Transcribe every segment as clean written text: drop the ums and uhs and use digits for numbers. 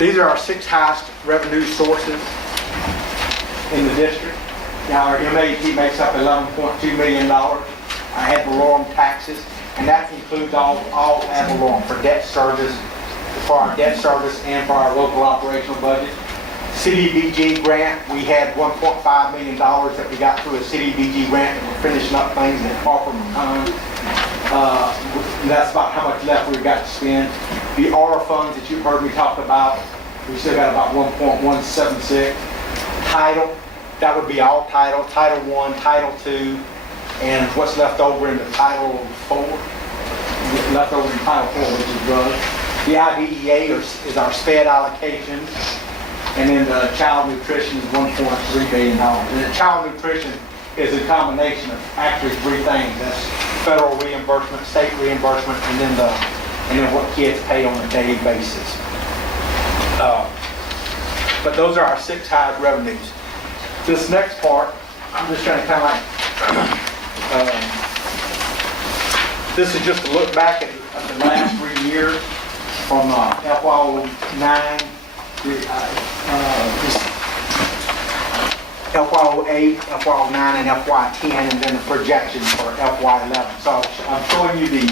These are our 6 highest revenue sources in the district. Now our MAP makes up $11.2 million. Ad valorem taxes, and that includes all ad valorem for debt service, for our debt service and for our local operational budget. CDBG grant, we had $1.5 million that we got through a CDBG grant, and we're finishing up things that offer funds. That's about how much left we've got to spend. The ARA funds that you've heard me talk about, we still got about 1.176. Title, that would be all title, Title I, Title II, and what's left over in the Title IV, left over in Title IV, which is drugs. The IDEA is our SPED allocation, and then the child nutrition is $1.3 billion. And the child nutrition is a combination of actually 3 things. That's federal reimbursement, state reimbursement, and then what kids pay on a daily basis. But those are our 6 highest revenues. This next part, I'm just going to kind of like, this is just a look back at the last 3 years from FY09, FY08, FY09, and FY10, and then the projections for FY11. So I'm showing you the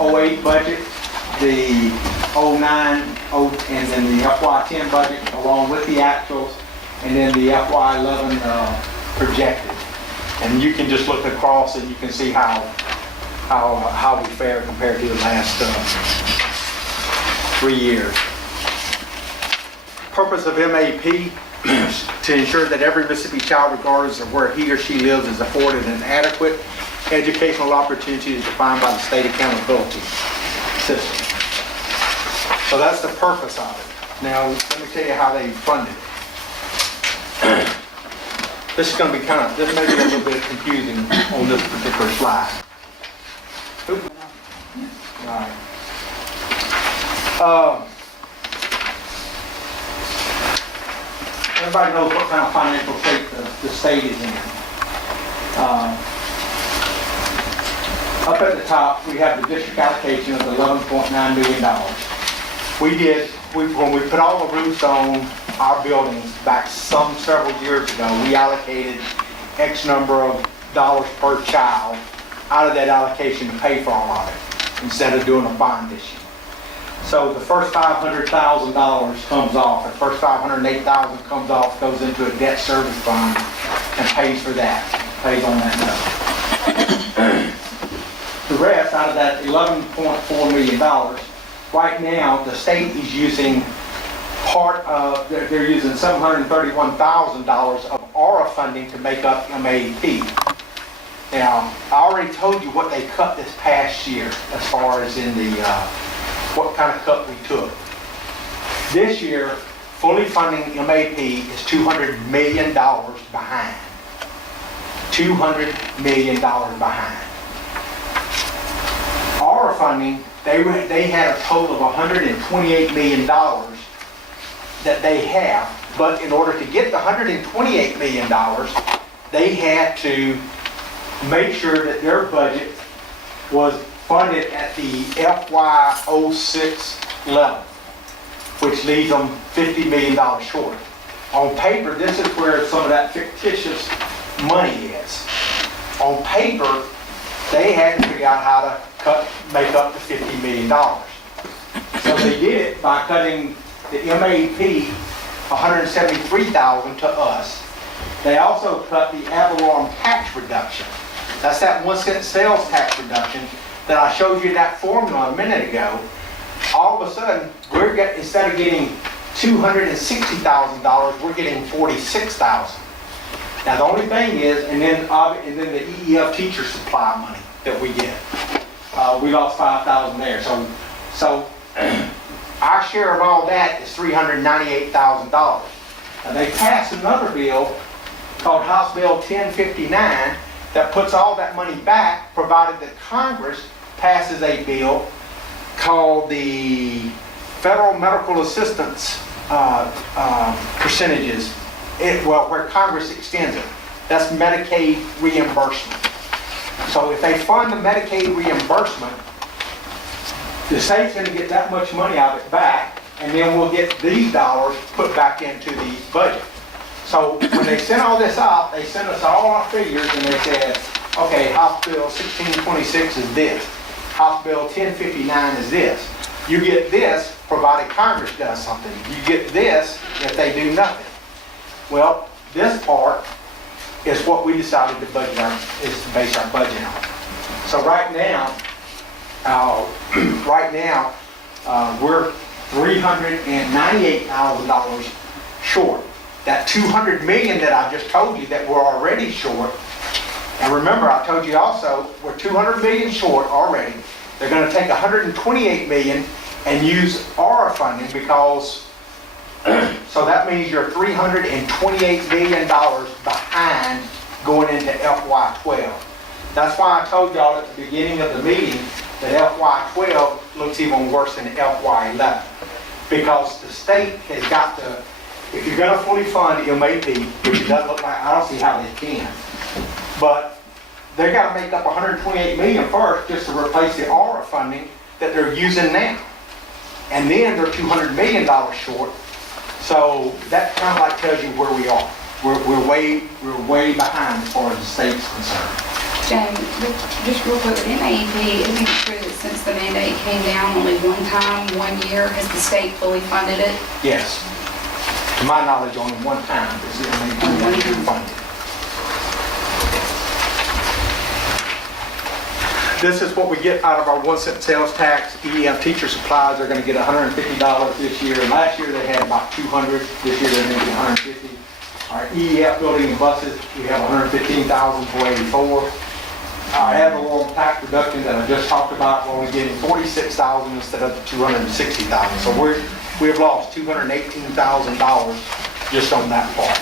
08 budget, the 09, and then the FY10 budget along with the actuals, and then the FY11 projected. And you can just look across and you can see how we fare compared to the last 3 years. Purpose of MAP is to ensure that every Mississippi child, regardless of where he or she lives, is afforded an adequate educational opportunity as defined by the state accountability system. So that's the purpose of it. Now, let me tell you how they fund it. This is going to be this may be a little bit confusing on this particular slide. Oops. All right. Everybody knows what kind of financial shape the state is in. Up at the top, we have the district allocation of $11.9 million. When we put all the roofs on our buildings back several years ago, we allocated X number of dollars per child out of that allocation to pay for all of it, instead of doing a bond issue. So the first $500,000 comes off, the first $508,000 comes off, goes into a debt service fund and pays for that, pays on that note. The rest, out of that $11.4 million, right now the state is using they're using $731,000 of ARA funding to make up MAP. Now, I already told you what they cut this past year as far as in the, what kind of cut we took. This year, fully funding MAP is $200 million behind. $200 million behind. ARA funding, they had a total of $128 million that they have, but in order to get the $128 million, they had to make sure that their budget was funded at the FY06 level, which leaves them $50 million short. On paper, this is where some of that fictitious money is. On paper, they had to figure out how to make up the $50 million. So they did it by cutting the MAP $173,000 to us. They also cut the ad valorem tax reduction. That's that 1 cent sales tax reduction that I showed you that formula a minute ago. All of a sudden, instead of getting $260,000, we're getting $46,000. Now the only thing is, and then the EEF teacher supply money that we get, we lost $5,000 there. So our share of all that is $398,000. Now they passed another bill called House Bill 1059 that puts all that money back, provided that Congress passes a bill called the Federal Medical Assistance percentages, where Congress extends it. That's Medicaid reimbursement. So if they fund the Medicaid reimbursement, the state's going to get that much money out of it back, and then we'll get these dollars put back into the budget. So when they sent all this out, they sent us all our figures and they said, okay, House Bill 1626 is this. House Bill 1059 is this. You get this provided Congress does something. You get this if they do nothing. Well, this part is what we decided to budget is to base our budget on. So right now, we're $398,000 short. That $200 million that I just told you that we're already short. And remember, I told you also we're $200 million short already. They're going to take $128 million and use ARA funding because. So that means you're $328 million behind going into FY12. That's why I told y'all at the beginning of the meeting that FY12 looks even worse than FY11. Because the state has got to, if you're going to fully fund MAP, which it doesn't look like, I don't see how they can, but they've got to make up $128 million first just to replace the ARA funding that they're using now. And then they're $200 million short. So that kind of like tells you where we are. We're way behind as far as the state's concerned. Jane, just real quick, with MAEP, isn't it true that since the mandate came down only one time, 1 year, has the state fully funded it? Yes. To my knowledge, only one time is MAEP funded. This is what we get out of our 1 cent sales tax. EEF teacher supplies are going to get $150 this year. Last year they had about $200. This year they're going to get $150. Our EEF building and buses, we have $115,484. Our ad valorem tax reduction that I just talked about, we're only getting $46,000 instead of the $260,000. So we have lost $218,000 just on that part.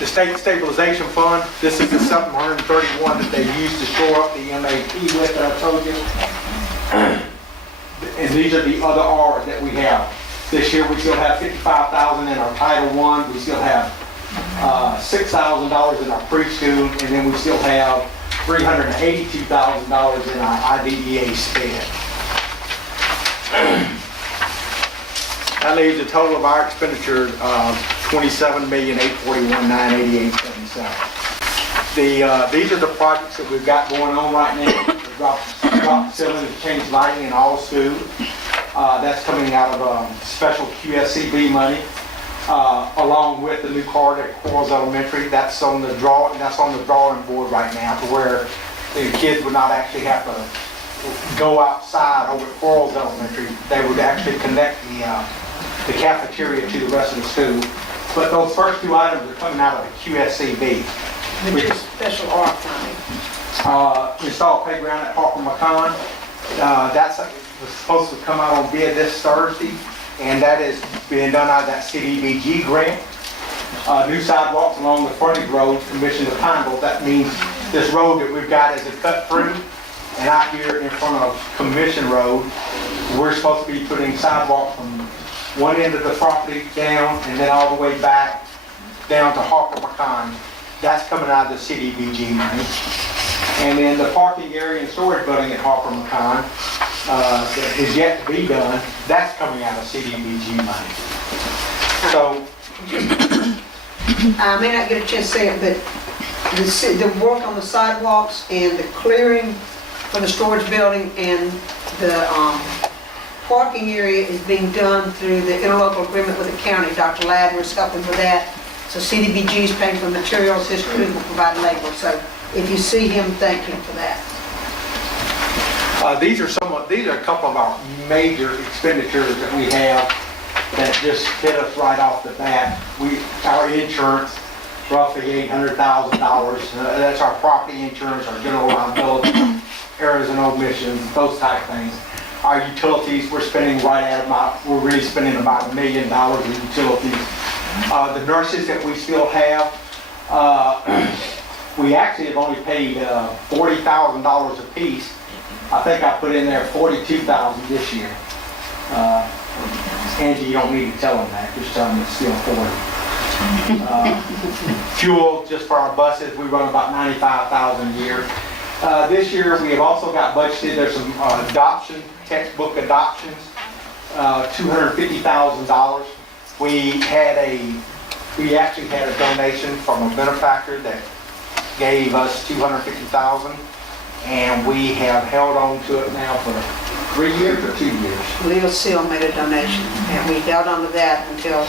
The State Stabilization Fund, this is the 731 that they used to shore up the MAP with that I told you. And these are the other R's that we have. This year we still have $55,000 in our Title I. We still have $6,000 in our preschool, and then we still have $382,000 in our IDEA spend. That leaves a total of our expenditures of $27,841,988.77. These are the projects that we've got going on right now. We've drop the ceiling to change lighting in all schools. That's coming out of special QSCB money, along with the new card at Quarles Elementary. That's on the drawing board right now, to where the kids would not actually have to go outside over at Quarles Elementary. They would actually connect the cafeteria to the rest of the school. But those first two items are coming out of the QSCB. Which is special art funding. Install playground at Harper McCon. That's was supposed to come out on bid this Thursday, and that is being done out of that CDBG grant. New sidewalks along the frontage road from Mission to Pineville. That means this road that we've got is a cut through, and out here in front of Commission Road, we're supposed to be putting sidewalk from one end of the property down and then all the way back down to Harper McCon. That's coming out of the CDBG money. And then the parking area and storage building at Harper McCon that is yet to be done, that's coming out of CDBG money. So I may not get a chance to say it, but the work on the sidewalks and the clearing for the storage building and the parking area is being done through the interlocal agreement with the county. Dr. Ladner is helping with that. So CDBG is paying for materials, his crew will provide labor. So if you see him, thank him for that. These are a couple of our major expenditures that we have that just hit us right off the bat. Our insurance, roughly $800,000. That's our property insurance, our general liability, errors and omissions, those type of things. Our utilities, we're really spending about $1 million in utilities. The nurses that we still have, we actually have only paid $40,000 a piece. I think I put in there $42,000 this year. Angie, you don't need to tell them that, just tell them it's still 40. Fuel, just for our buses, we run about $95,000 a year. This year we have also got budgeted, there's some textbook adoptions $250,000. We actually had a donation from a benefactor that gave us $250,000, and we have held on to it now for 3 years or 2 years. Leo Seal made a donation, and we held on to that until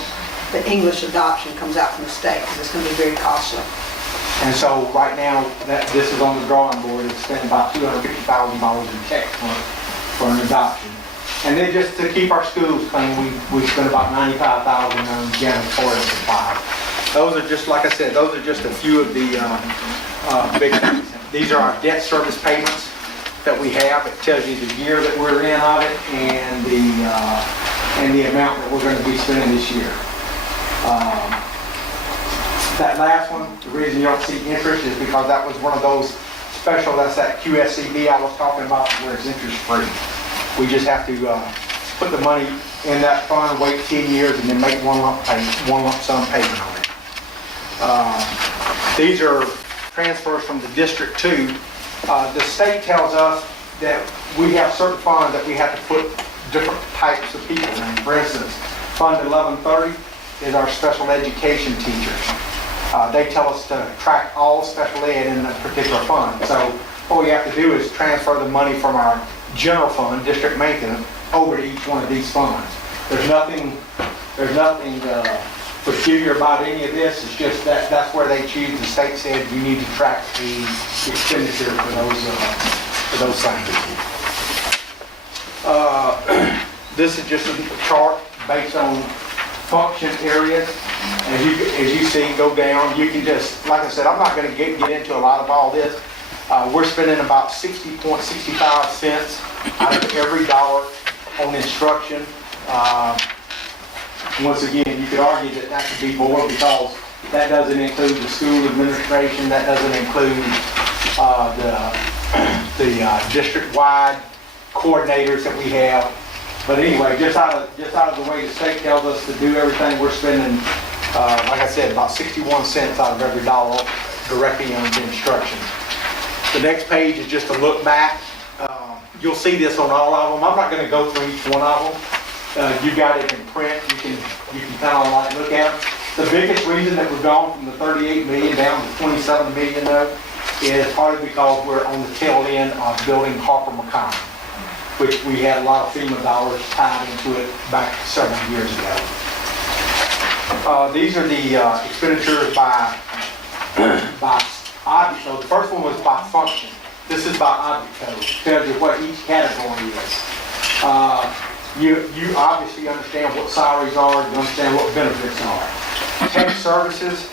the English adoption comes out from the state, because it's going to be very costly. And so right now, this is on the drawing board, it's spent about $250,000 in checks for an adoption. And then just to keep our schools clean, we spent about $95,000 on janitorial supplies. Those are just, like I said, those are just a few of the big things. These are our debt service payments that we have. It tells you the year that we're in on it and the amount that we're going to be spending this year. That last one, the reason you don't see interest is because that was one of those special, that's that QSCB I was talking about where it's interest free. We just have to put the money in that fund, wait 10 years, and then make one lump sum payment on it. These are transfers from the district too. The state tells us that we have certain funds that we have to put different types of people in. For instance, Fund 1130 is our special education teachers. They tell us to track all special ed in a particular fund. So all we have to do is transfer the money from our general fund, district maintenance, over to each one of these funds. There's nothing peculiar about any of this. It's just that's where they choose. The state said you need to track the expenditure for those things. This is just a chart based on function areas. As you see, go down. You can just, like I said, I'm not going to get into a lot of all this. We're spending about 60.65 cents out of every dollar on instruction. Once again, you could argue that that could be more because that doesn't include the school administration, that doesn't include the district-wide coordinators that we have. But anyway, just out of the way the state tells us to do everything, we're spending, like I said, about 61 cents out of every dollar directly on the instruction. The next page is just a look back. You'll see this on all of them. I'm not going to go through each one of them. You got it in print. You can kind of like look at them. The biggest reason that we've gone from the 38 million down to 27 million though is partly because we're on the tail end of building Harper McConnell, which we had a lot of FEMA dollars tied into it back several years ago. These are the expenditures by object code. The first one was by function. This is by object code. It tells you what each category is. You obviously understand what salaries are, you understand what benefits are. Tech services,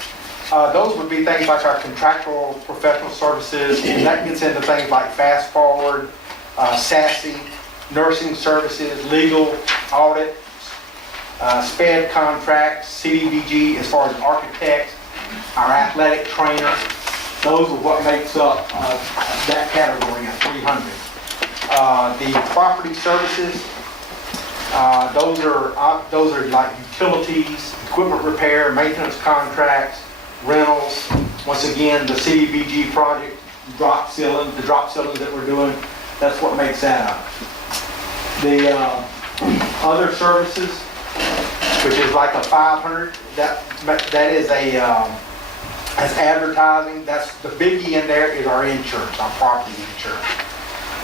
those would be things like our contractual professional services, and that gets into things like Fast Forward, SASE, nursing services, legal, audit, SPED contracts, CDBG as far as architects, our athletic trainers. Those are what makes up that category of 300. The property services, those are like utilities, equipment repair, maintenance contracts, rentals. Once again, the CDBG project, the drop ceilings that we're doing, that's what makes that up. The other services, which is like a 500, that is that's advertising. That's the biggie in there is our insurance, our property insurance.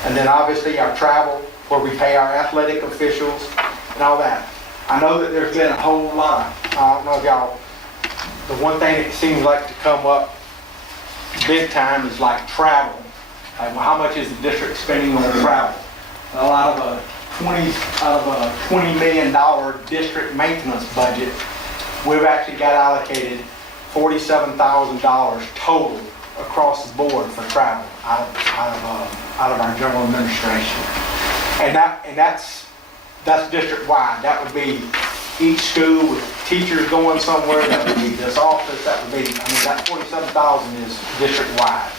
And then obviously our travel, where we pay our athletic officials and all that. I know that there's been a whole lot of, I don't know if y'all, the one thing that seems like to come up big time is like travel. Like, well, how much is the district spending on travel? Well, out of a $20 million district maintenance budget, we've actually got allocated $47,000 total across the board for travel out of our general administration, and that's district-wide. That would be each school with teachers going somewhere. That would be this office. That would be, I mean, that $47,000 is district-wide.